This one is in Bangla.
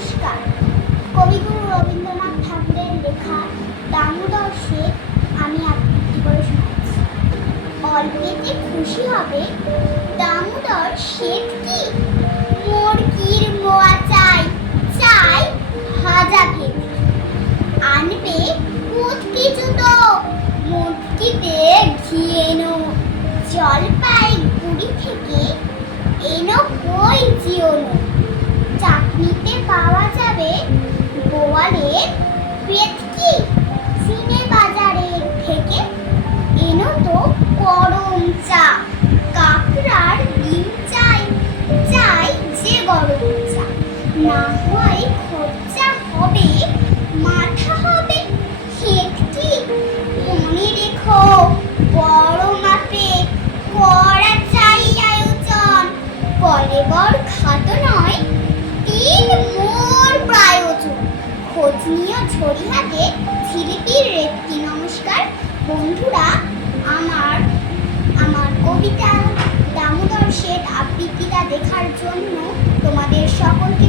নমস্কার। কবিগুরু রবীন্দ্রনাথ ঠাকুরের লেখা দামোদর শেঠ আমি আবৃত্তি করে শোনাচ্ছি। অল্পেতে খুশি হবে দামোদর শেঠ কি, মুরগির মোয়া চাই চাই ভাজা ভেটকি। আনবে কুটকি জুতো, মুটকিতে ঘি এনো, জলপাইগুড়ি থেকে এনো কই জিওনো। চাটনিতে পাওয়া যাবে বোয়ালের ভেটকি, সিনে বাজারের থেকে এনো তো গরম চা। কাকড়ার ডিম চাই চাই যে গরম চা, না হয় খরচা হবে মাথা হবে হেটকি। মনে রেখো বড় মাপে করা চাই আয়োজন, কলেবর খাটো নয় তিন মোর প্রায়োজন। খোঁজ নিও ঝরিহাটে ঝিলিপির রেটকি। নমস্কার বন্ধুরা, আমার কবিতা দামোদর শেঠ আবৃত্তিটা দেখার জন্য তোমাদের সকলকে